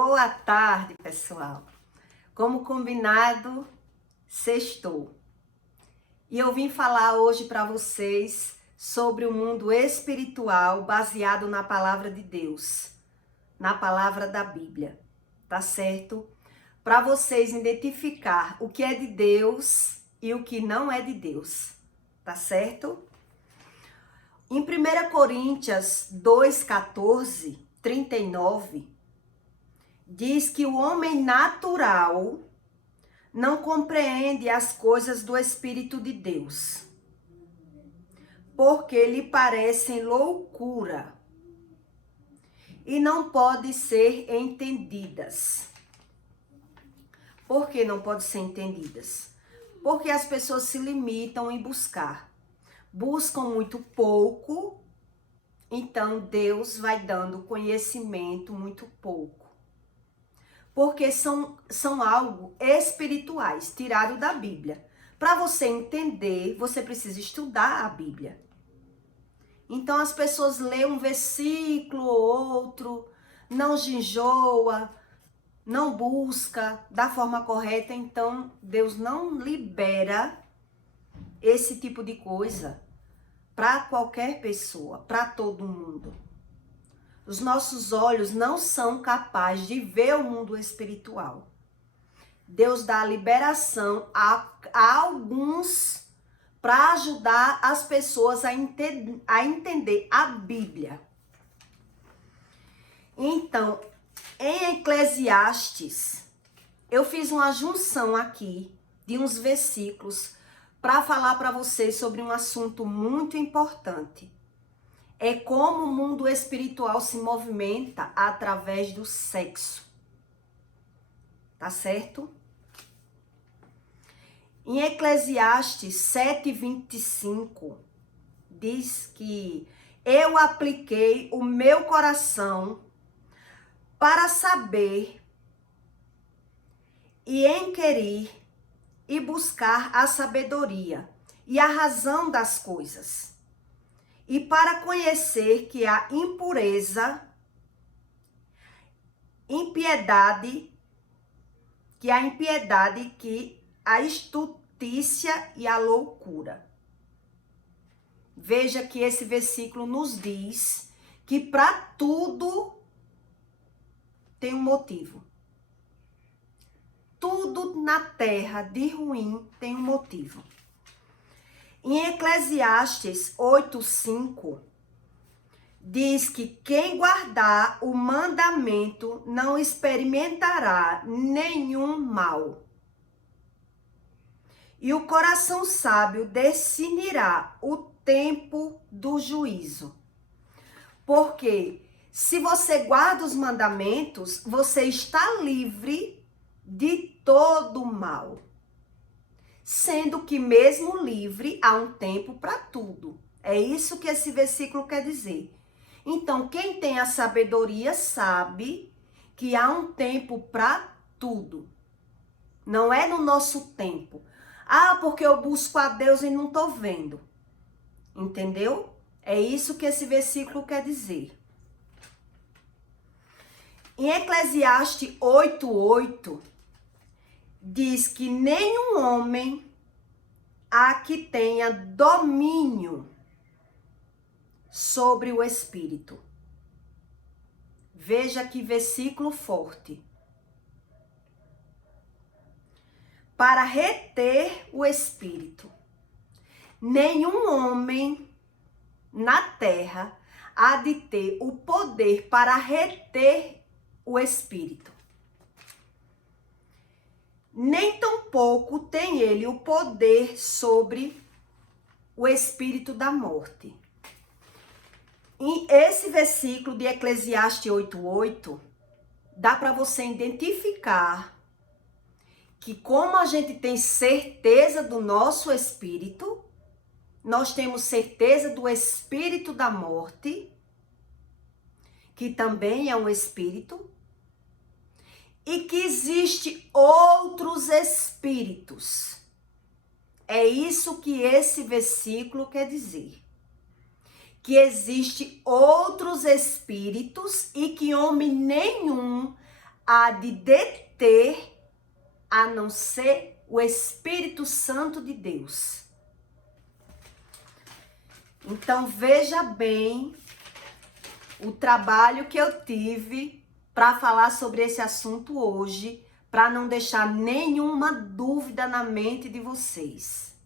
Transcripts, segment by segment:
Boa tarde, pessoal. Como combinado, sextou. E eu vim falar hoje para vocês sobre o mundo espiritual baseado na palavra de Deus, na palavra da Bíblia, tá certo? Para vocês identificar o que é de Deus e o que não é de Deus, tá certo? Em 1 Coríntios 2:14, 39, diz que o homem natural não compreende as coisas do Espírito de Deus, porque lhe parecem loucura e não podem ser entendidas. Por que não podem ser entendidas? Porque as pessoas se limitam em buscam muito pouco, então Deus vai dando conhecimento muito pouco. Porque são algo espirituais, tirado da Bíblia. Para você entender, você precisa estudar a Bíblia. Então as pessoas leem um versículo ou outro, não enjoa, não busca da forma correta, então Deus não libera esse tipo de coisa para qualquer pessoa, para todo mundo. Os nossos olhos não são capazes de ver o mundo espiritual. Deus dá liberação a alguns para ajudar as pessoas a entender a Bíblia. Então, em Eclesiastes, eu fiz uma junção aqui de uns versículos para falar para vocês sobre um assunto muito importante. É como o mundo espiritual se movimenta através do sexo. Tá certo? Em Eclesiastes 7:25, diz que eu apliquei o meu coração para saber e inquirir e buscar a sabedoria e a razão das coisas. E para conhecer que a impiedade, que a estultícia e a loucura. Veja que esse versículo nos diz que para tudo tem um motivo. Tudo na terra de ruim tem um motivo. Em Eclesiastes 8:5, diz que quem guardar o mandamento não experimentará nenhum mal. E o coração sábio discernirá o tempo do juízo. Porque se você guarda os mandamentos, você está livre de todo mal. Sendo que mesmo livre, há um tempo para tudo. É isso que esse versículo quer dizer. Então, quem tem a sabedoria sabe que há um tempo para tudo. Não é no nosso tempo. Ah, porque eu busco a Deus e não estou vendo. Entendeu? É isso que esse versículo quer dizer. Em Eclesiastes 8:8, diz que nenhum homem há que tenha domínio sobre o espírito. Veja que versículo forte. Para reter o espírito. Nenhum homem na terra há de ter o poder para reter o espírito. Nem tampouco tem ele o poder sobre o espírito da morte. E esse versículo de Eclesiastes 8:8 dá para você identificar que como a gente tem certeza do nosso espírito, nós temos certeza do espírito da morte, que também é um espírito, e que existe outros espíritos. É isso que esse versículo quer dizer. Que existe outros espíritos e que homem nenhum há de deter a não ser o Espírito Santo de Deus. Então veja bem o trabalho que eu tive para falar sobre esse assunto hoje, para não deixar nenhuma dúvida na mente de vocês.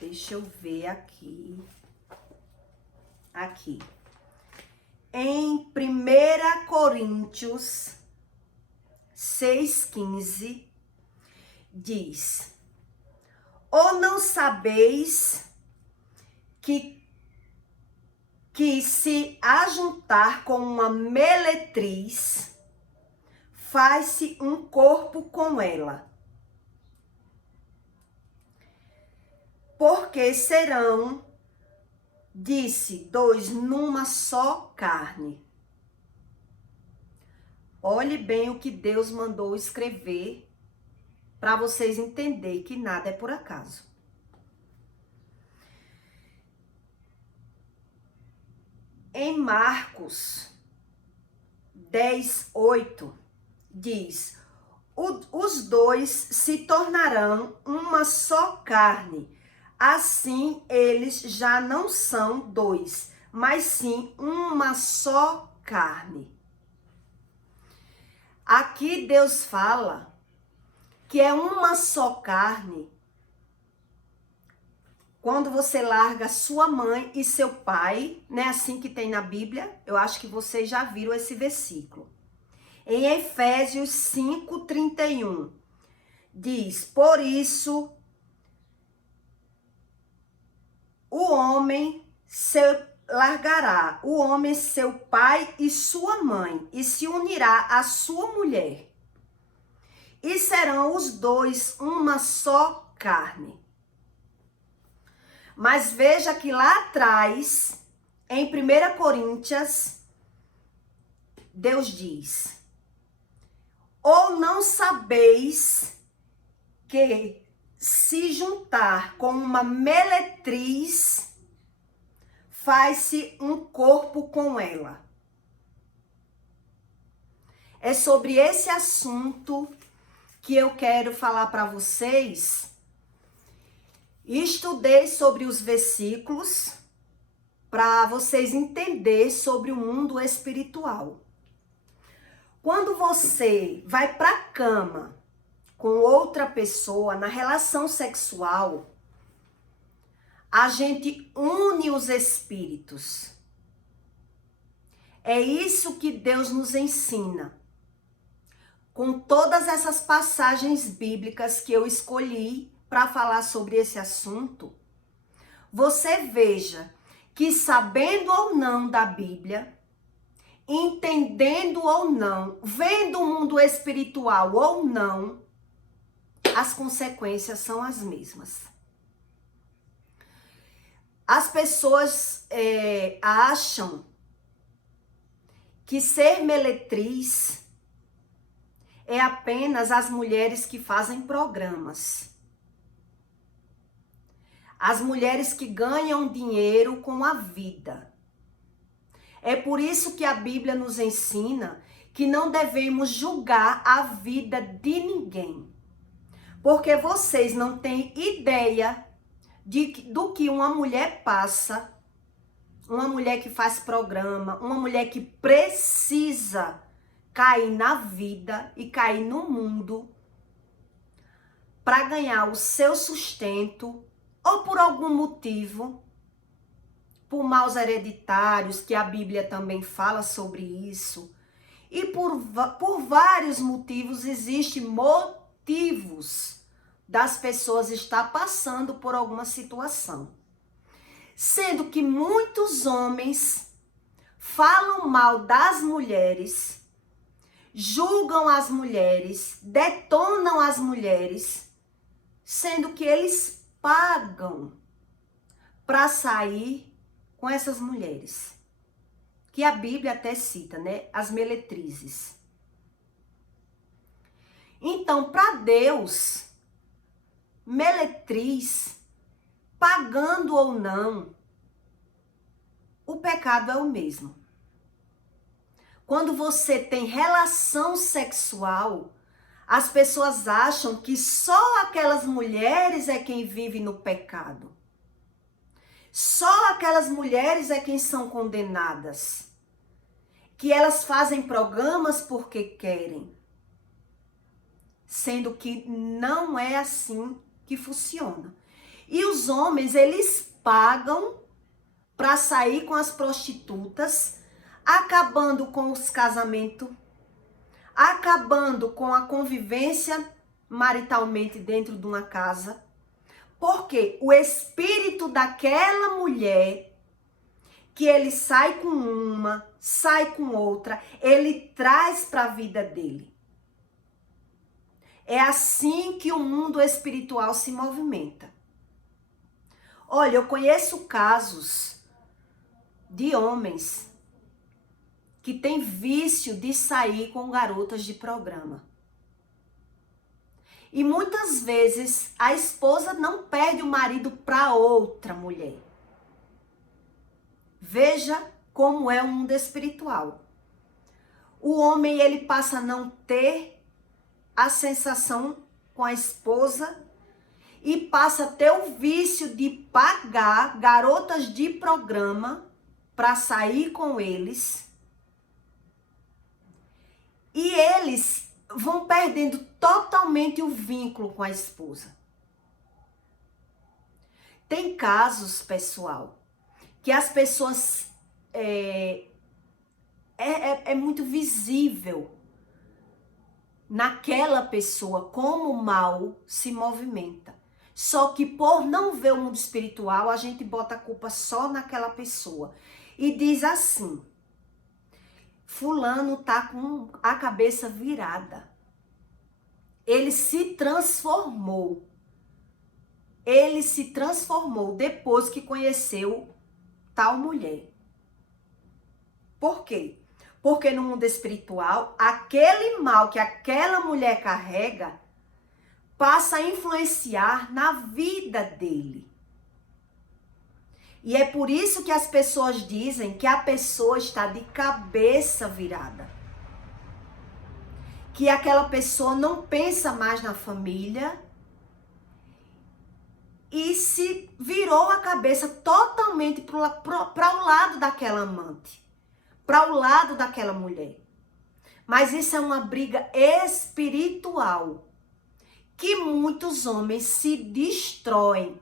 Deixa eu ver aqui. Aqui. Em 1 Coríntios 6,15, diz: ou não sabeis que se ajuntar com uma meretriz, faz-se um corpo com ela? Porque serão, disse, dois numa só carne. Olhe bem o que Deus mandou escrever para vocês entenderem que nada é por acaso. Em Marcos 10:8 diz: os dois se tornarão uma só carne. Assim eles já não são dois, mas sim uma só carne. Aqui Deus fala que é uma só carne quando você larga sua mãe e seu pai, né? Assim que tem na Bíblia. Eu acho que vocês já viram esse versículo. Em Efésios 5:31 diz: por isso o homem largará o homem seu pai e sua mãe e se unirá à sua mulher, e serão os dois uma só carne. Mas veja que lá atrás, em 1 Coríntios, Deus diz: ou não sabeis que se juntar com uma meretriz, faz-se um corpo com ela. É sobre esse assunto que eu quero falar para vocês. Estudei sobre os versículos para vocês entenderem sobre o mundo espiritual. Quando você vai para a cama com outra pessoa na relação sexual, a gente une os espíritos. É isso que Deus nos ensina. Com todas essas passagens bíblicas que eu escolhi para falar sobre esse assunto, você veja que, sabendo ou não da Bíblia, entendendo ou não, vendo o mundo espiritual ou não, as consequências são as mesmas. As pessoas acham que ser meretriz é apenas as mulheres que fazem programas. As mulheres que ganham dinheiro com a vida. É por isso que a Bíblia nos ensina que não devemos julgar a vida de ninguém. Porque vocês não têm ideia do que uma mulher passa, uma mulher que faz programa, uma mulher que precisa cair na vida e cair no mundo para ganhar o seu sustento, ou por algum motivo, por maus hereditários, que a Bíblia também fala sobre isso, e por vários motivos, existem motivos das pessoas estar passando por alguma situação. Sendo que muitos homens falam mal das mulheres, julgam as mulheres, detonam as mulheres, sendo que eles pagam para sair com essas mulheres. Que a Bíblia até cita, né? As meretrizes. Então, para Deus, meretriz, pagando ou não, o pecado é o mesmo. Quando você tem relação sexual, as pessoas acham que só aquelas mulheres é quem vive no pecado. Só aquelas mulheres é quem são condenadas. Que elas fazem programas porque querem. Sendo que não é assim que funciona. E os homens, eles pagam para sair com as prostitutas, acabando com os casamentos, acabando com a convivência maritalmente dentro de uma casa, porque o espírito daquela mulher, que ele sai com uma, sai com outra, ele traz para a vida dele. É assim que o mundo espiritual se movimenta. Olha, eu conheço casos de homens que têm vício de sair com garotas de programa. E muitas vezes a esposa não perde o marido para outra mulher. Veja como é o mundo espiritual. O homem, ele passa a não ter a sensação com a esposa e passa a ter o vício de pagar garotas de programa para sair com eles. E eles vão perdendo totalmente o vínculo com a esposa. Tem casos, pessoal, que as pessoas é muito visível naquela pessoa como o mal se movimenta. Só que por não ver o mundo espiritual, a gente bota a culpa só naquela pessoa. E diz assim: fulano tá com a cabeça virada. Ele se transformou. Ele se transformou depois que conheceu tal mulher. Por quê? Porque no mundo espiritual, aquele mal que aquela mulher carrega passa a influenciar na vida dele. E é por isso que as pessoas dizem que a pessoa está de cabeça virada. Que aquela pessoa não pensa mais na família e se virou a cabeça totalmente para o lado daquela amante, para o lado daquela mulher. Mas isso é uma briga espiritual que muitos homens se destroem.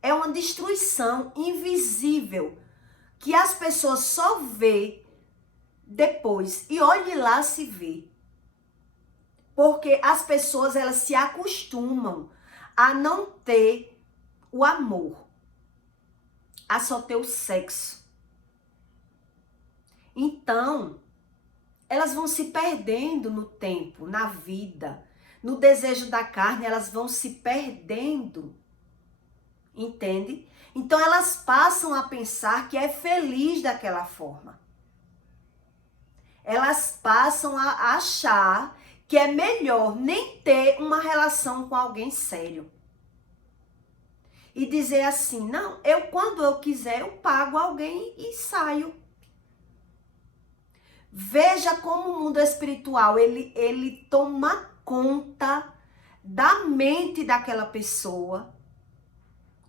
É uma destruição invisível que as pessoas só vê depois. E olhe lá se vê. Porque as pessoas, elas se acostumam a não ter o amor, a só ter o sexo. Então, elas vão se perdendo no tempo, na vida, no desejo da carne, elas vão se perdendo. Entende? Então elas passam a pensar que é feliz daquela forma. Elas passam a achar que é melhor nem ter uma relação com alguém sério. E dizer assim: não, quando eu quiser, eu pago alguém e saio. Veja como o mundo espiritual, ele toma conta da mente daquela pessoa.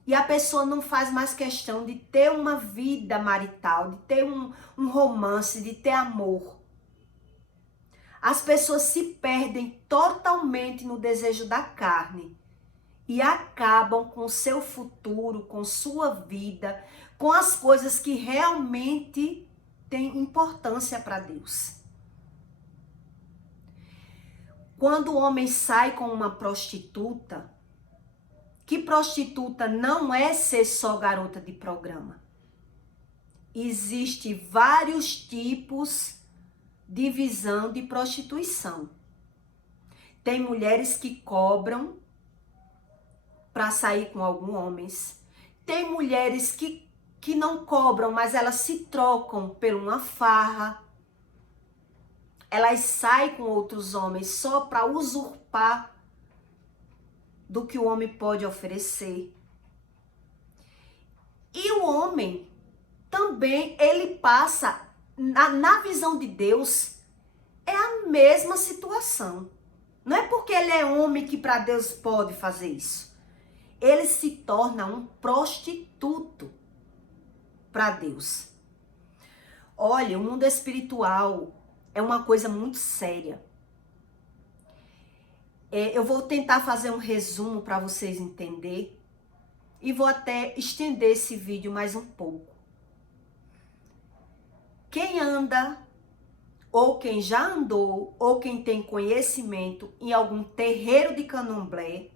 E a pessoa não faz mais questão de ter uma vida marital, de ter um romance, de ter amor. As pessoas se perdem totalmente no desejo da carne e acabam com seu futuro, com sua vida, com as coisas que realmente têm importância para Deus. Quando o homem sai com uma prostituta, que prostituta não é ser só garota de programa. Existem vários tipos de visão de prostituição. Tem mulheres que cobram para sair com alguns homens. Tem mulheres que não cobram, mas elas se trocam por uma farra. Elas saem com outros homens só para usurpar do que o homem pode oferecer. E o homem também ele passa, na visão de Deus, é a mesma situação. Não é porque ele é homem que para Deus pode fazer isso. Ele se torna um prostituto para Deus. Olha, o mundo espiritual é uma coisa muito séria. Eu vou tentar fazer um resumo para vocês entenderem e vou até estender esse vídeo mais um pouco. Quem anda, ou quem já andou, ou quem tem conhecimento em algum terreiro de candomblé,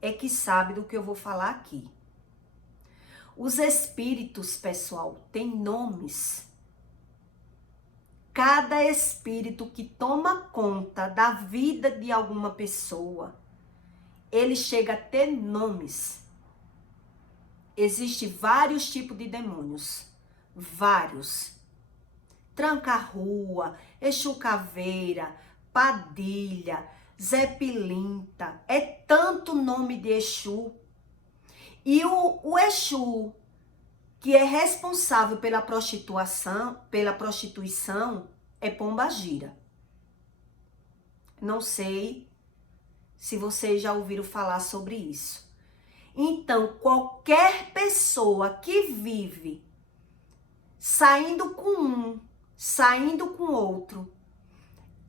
é que sabe do que eu vou falar aqui. Os espíritos, pessoal, têm nomes. Cada espírito que toma conta da vida de alguma pessoa, ele chega a ter nomes. Existem vários tipos de demônios. Vários. Tranca-rua, Exu Caveira, Padilha, Zé Pilinta. É tanto nome de Exu. E o Exu que é responsável pela prostituição é Pombagira. Não sei se vocês já ouviram falar sobre isso. Então, qualquer pessoa que vive saindo com um, saindo com outro,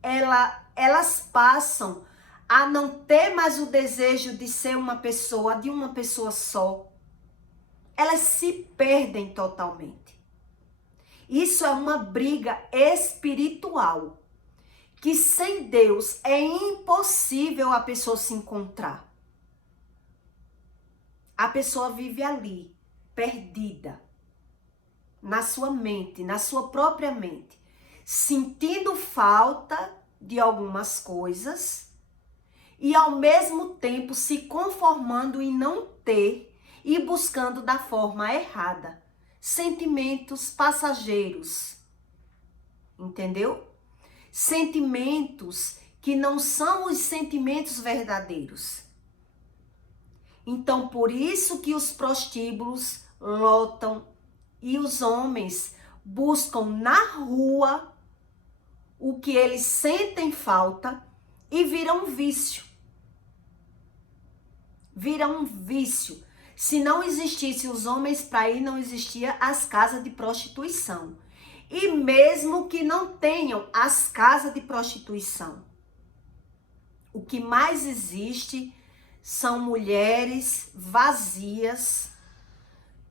elas passam a não ter mais o desejo de ser uma pessoa, de uma pessoa só. Elas se perdem totalmente. Isso é uma briga espiritual, que sem Deus é impossível a pessoa se encontrar. A pessoa vive ali, perdida, na sua mente, na sua própria mente, sentindo falta de algumas coisas e ao mesmo tempo se conformando em não ter e buscando da forma errada. Sentimentos passageiros. Entendeu? Sentimentos que não são os sentimentos verdadeiros. Então, por isso que os prostíbulos lotam e os homens buscam na rua o que eles sentem falta e vira um vício. Vira um vício. Se não existissem os homens para ir, não existia as casas de prostituição. E mesmo que não tenham as casas de prostituição, o que mais existe são mulheres vazias,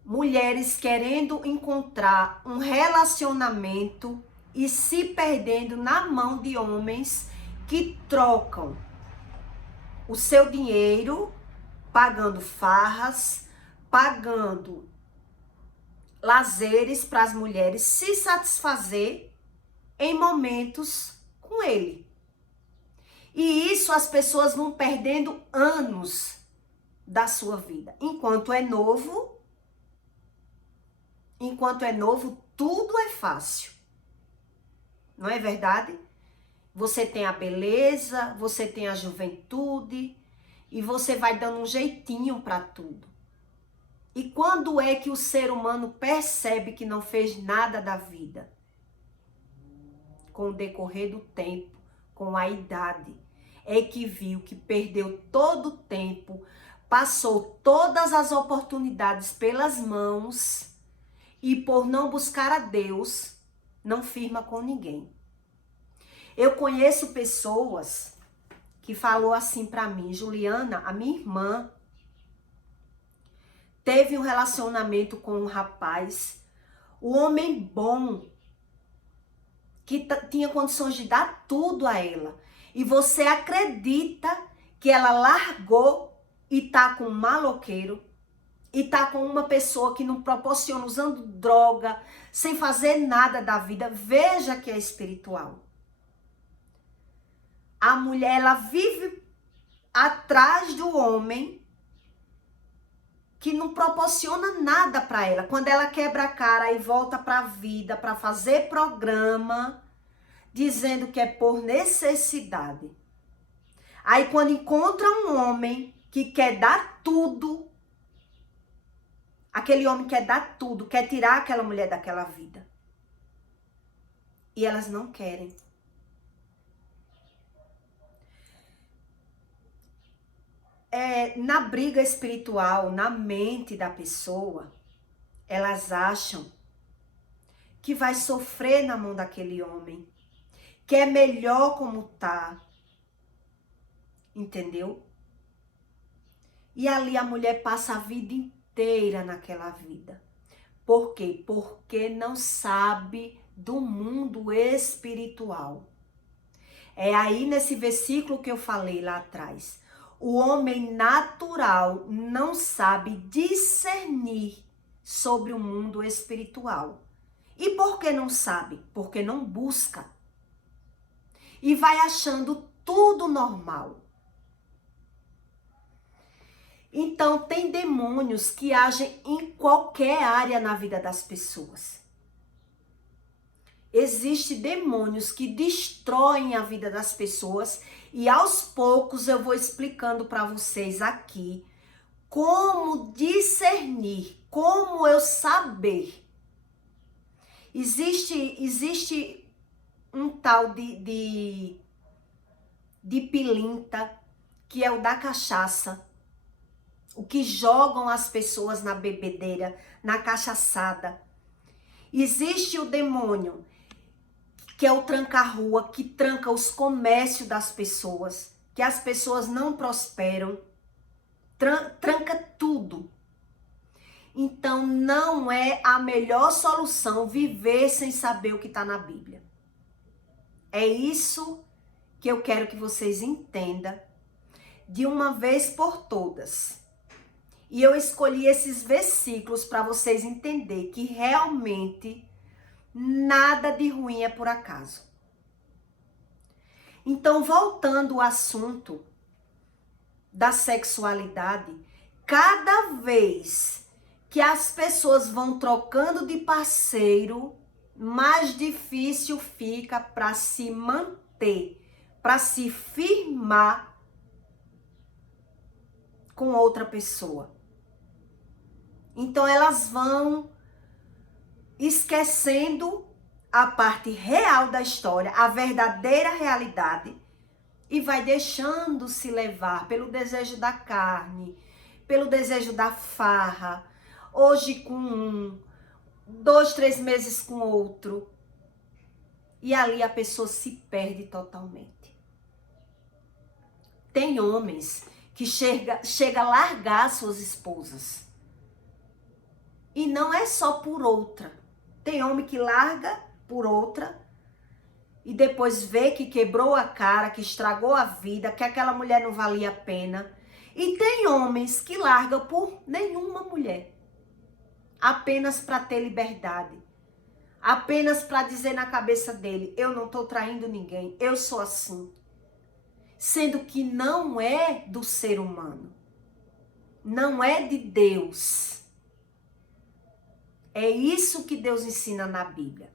mulheres querendo encontrar um relacionamento e se perdendo na mão de homens que trocam o seu dinheiro, pagando farras, pagando lazeres para as mulheres se satisfazer em momentos com ele. E isso as pessoas vão perdendo anos da sua vida. Enquanto é novo, tudo é fácil. Não é verdade? Você tem a beleza, você tem a juventude e você vai dando um jeitinho para tudo. E quando é que o ser humano percebe que não fez nada da vida? Com o decorrer do tempo, com a idade. É que viu que perdeu todo o tempo, passou todas as oportunidades pelas mãos e por não buscar a Deus, não firma com ninguém. Eu conheço pessoas que falou assim pra mim, Juliana, a minha irmã teve um relacionamento com um rapaz, um homem bom, que tinha condições de dar tudo a ela. E você acredita que ela largou e tá com um maloqueiro, e tá com uma pessoa que não proporciona, usando droga, sem fazer nada da vida. Veja que é espiritual. A mulher, ela vive atrás do homem que não proporciona nada para ela. Quando ela quebra a cara e volta para a vida, para fazer programa, dizendo que é por necessidade. Aí quando encontra um homem que quer dar tudo, Aquele homem quer dar tudo, quer tirar aquela mulher daquela vida. E elas não querem. Na briga espiritual, na mente da pessoa, elas acham que vai sofrer na mão daquele homem, que é melhor como tá. Entendeu? E ali a mulher passa a vida inteira naquela vida. Por quê? Porque não sabe do mundo espiritual. É aí nesse versículo que eu falei lá atrás. O homem natural não sabe discernir sobre o mundo espiritual. E por que não sabe? Porque não busca. E vai achando tudo normal. Então, tem demônios que agem em qualquer área na vida das pessoas. Existem demônios que destroem a vida das pessoas e aos poucos eu vou explicando para vocês aqui como discernir, como eu saber. Existe um tal de pilintra, que é o da cachaça. O que jogam as pessoas na bebedeira, na cachaçada. Existe o demônio, que é o tranca-rua, que tranca os comércios das pessoas, que as pessoas não prosperam, tranca tudo. Então, não é a melhor solução viver sem saber o que está na Bíblia. É isso que eu quero que vocês entendam de uma vez por todas. E eu escolhi esses versículos para vocês entenderem que realmente nada de ruim é por acaso. Então, voltando ao assunto da sexualidade, cada vez que as pessoas vão trocando de parceiro, mais difícil fica para se manter, para se firmar com outra pessoa. Então elas vão esquecendo a parte real da história, a verdadeira realidade, e vai deixando se levar pelo desejo da carne, pelo desejo da farra, hoje com um, 2, 3 meses com outro. E ali a pessoa se perde totalmente. Tem homens que chega a largar suas esposas. E não é só por outra. Tem homem que larga por outra e depois vê que quebrou a cara, que estragou a vida, que aquela mulher não valia a pena. E tem homens que largam por nenhuma mulher. Apenas para ter liberdade. Apenas para dizer na cabeça dele, eu não estou traindo ninguém, eu sou assim. Sendo que não é do ser humano. Não é de Deus. É isso que Deus ensina na Bíblia.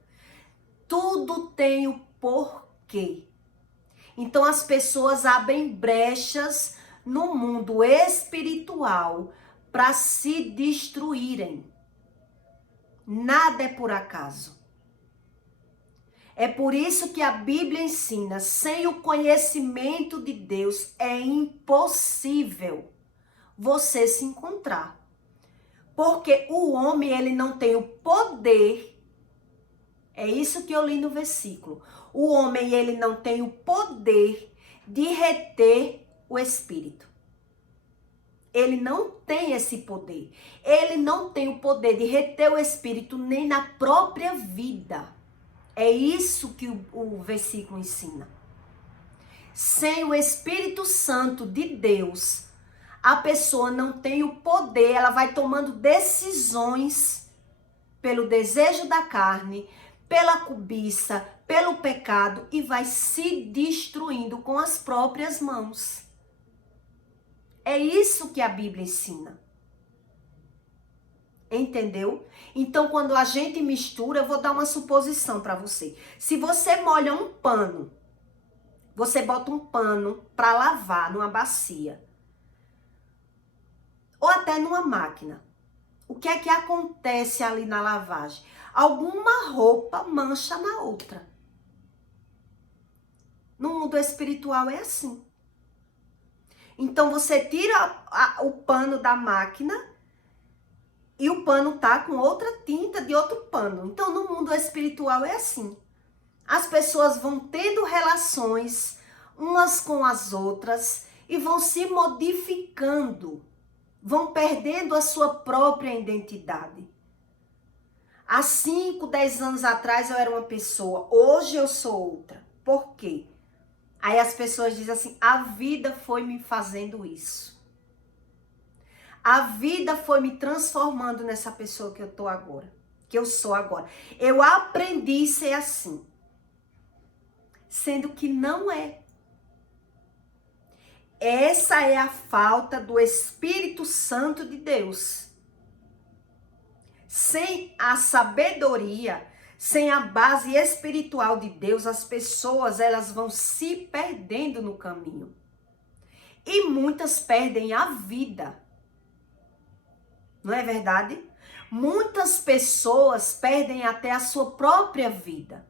Tudo tem o porquê. Então as pessoas abrem brechas no mundo espiritual para se destruírem. Nada é por acaso. É por isso que a Bíblia ensina, sem o conhecimento de Deus é impossível você se encontrar. Porque o homem, ele não tem o poder, é isso que eu li no versículo. O homem, ele não tem o poder de reter o espírito. Ele não tem esse poder. Ele não tem o poder de reter o espírito nem na própria vida. É isso que o versículo ensina. Sem o Espírito Santo de Deus, a pessoa não tem o poder, ela vai tomando decisões pelo desejo da carne, pela cobiça, pelo pecado e vai se destruindo com as próprias mãos. É isso que a Bíblia ensina. Entendeu? Então, quando a gente mistura, eu vou dar uma suposição para você. Se você molha um pano, você bota um pano para lavar numa bacia, ou até numa máquina. O que é que acontece ali na lavagem? Alguma roupa mancha na outra. No mundo espiritual é assim. Então você tira o pano da máquina e o pano tá com outra tinta de outro pano. Então no mundo espiritual é assim. As pessoas vão tendo relações umas com as outras e vão se modificando, vão perdendo a sua própria identidade. Há 5, 10 anos atrás eu era uma pessoa, hoje eu sou outra. Por quê? Aí as pessoas dizem assim, a vida foi me fazendo isso. A vida foi me transformando nessa pessoa que eu tô agora, que eu sou agora. Eu aprendi a ser assim. Sendo que não é. Essa é a falta do Espírito Santo de Deus. Sem a sabedoria, sem a base espiritual de Deus, as pessoas elas vão se perdendo no caminho. E muitas perdem a vida. Não é verdade? Muitas pessoas perdem até a sua própria vida.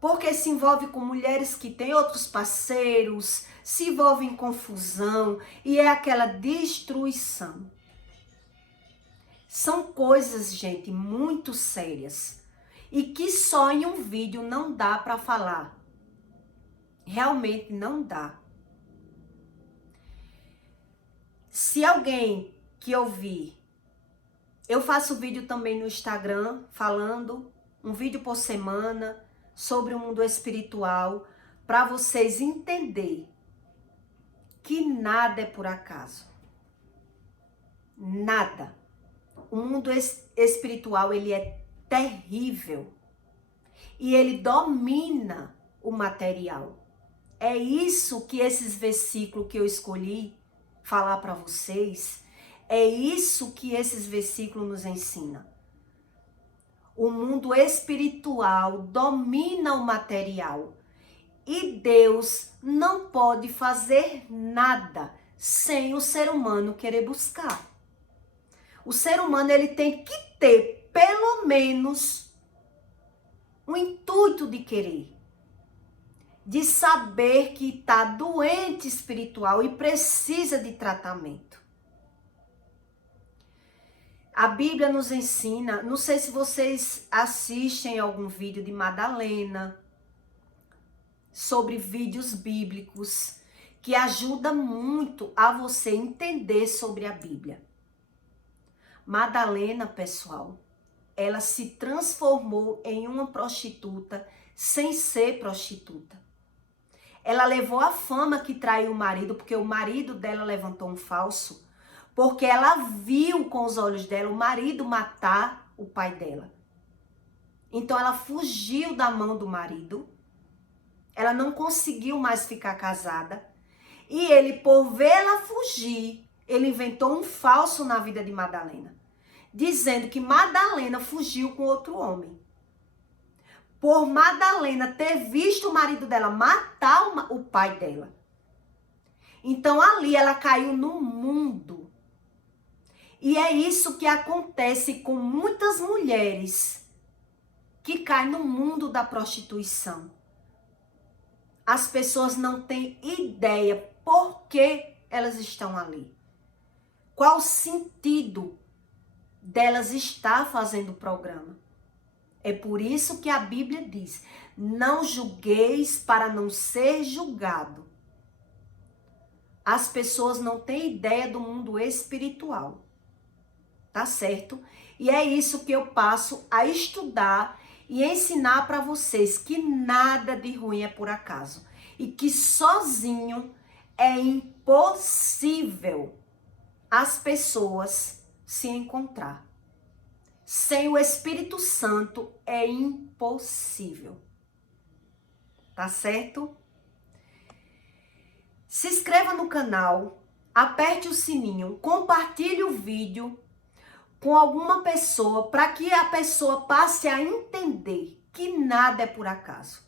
Porque se envolve com mulheres que têm outros parceiros, se envolve em confusão e é aquela destruição. São coisas, gente, muito sérias e que só em um vídeo não dá para falar. Realmente não dá. Se alguém que ouvir, eu faço vídeo também no Instagram falando, um vídeo por semana, sobre o mundo espiritual, para vocês entenderem que nada é por acaso. Nada. O mundo espiritual, ele é terrível. E ele domina o material. É isso que esses versículos que eu escolhi falar para vocês, é isso que esses versículos nos ensinam. O mundo espiritual domina o material e Deus não pode fazer nada sem o ser humano querer buscar. O ser humano ele tem que ter pelo menos um intuito de querer, de saber que está doente espiritual e precisa de tratamento. A Bíblia nos ensina, não sei se vocês assistem algum vídeo de Madalena, sobre vídeos bíblicos, que ajuda muito a você entender sobre a Bíblia. Madalena, pessoal, ela se transformou em uma prostituta sem ser prostituta. Ela levou a fama que traiu o marido, porque o marido dela levantou um falso, porque ela viu com os olhos dela o marido matar o pai dela. Então ela fugiu da mão do marido. Ela não conseguiu mais ficar casada. E ele, por vê-la fugir, ele inventou um falso na vida de Madalena, dizendo que Madalena fugiu com outro homem. Por Madalena ter visto o marido dela matar o pai dela. Então ali ela caiu no mundo. E é isso que acontece com muitas mulheres que caem no mundo da prostituição. As pessoas não têm ideia por que elas estão ali. Qual o sentido delas estar fazendo o programa? É por isso que a Bíblia diz, não julgueis para não ser julgado. As pessoas não têm ideia do mundo espiritual. Tá certo? E é isso que eu passo a estudar e ensinar para vocês que nada de ruim é por acaso. E que sozinho é impossível as pessoas se encontrar. Sem o Espírito Santo é impossível. Tá certo? Se inscreva no canal, aperte o sininho, compartilhe o vídeo com alguma pessoa, para que a pessoa passe a entender que nada é por acaso.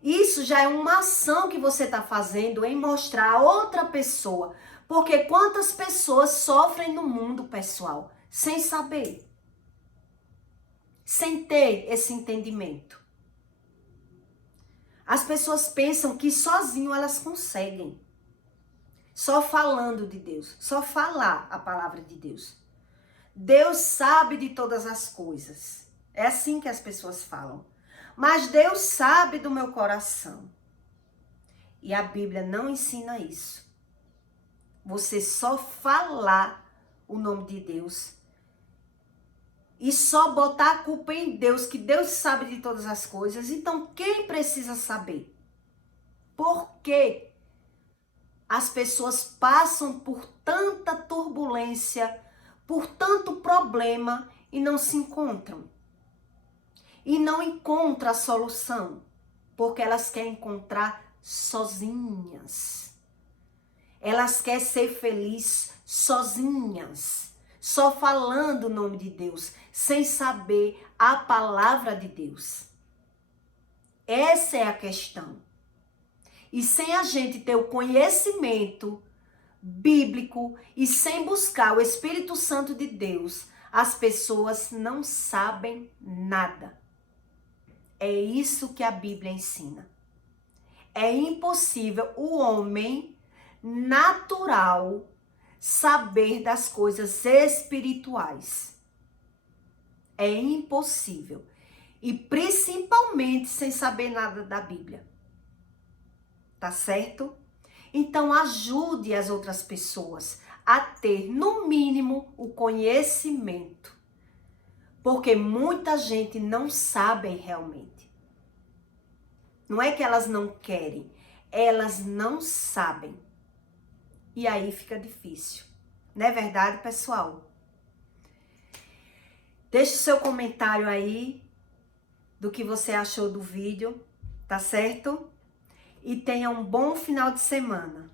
Isso já é uma ação que você está fazendo em mostrar a outra pessoa, Porque quantas pessoas sofrem no mundo, pessoal, sem saber, sem ter esse entendimento. As pessoas pensam que sozinho elas conseguem. Só falando de Deus, só falar a palavra de Deus. Deus sabe de todas as coisas. É assim que as pessoas falam. Mas Deus sabe do meu coração. E a Bíblia não ensina isso. Você só falar o nome de Deus e só botar a culpa em Deus, que Deus sabe de todas as coisas. Então, quem precisa saber? Por quê? As pessoas passam por tanta turbulência, por tanto problema e não se encontram. E não encontram a solução, porque elas querem encontrar sozinhas. Elas querem ser felizes sozinhas, só falando o nome de Deus, sem saber a palavra de Deus. Essa é a questão. E sem a gente ter o conhecimento bíblico e sem buscar o Espírito Santo de Deus, as pessoas não sabem nada. É isso que a Bíblia ensina. É impossível o homem natural saber das coisas espirituais. É impossível. E principalmente sem saber nada da Bíblia. Tá certo? Então ajude as outras pessoas a ter, no mínimo, o conhecimento. Porque muita gente não sabe realmente. Não é que elas não querem, elas não sabem. E aí fica difícil. Não é verdade, pessoal? Deixe o seu comentário aí do que você achou do vídeo, tá certo? E tenha um bom final de semana.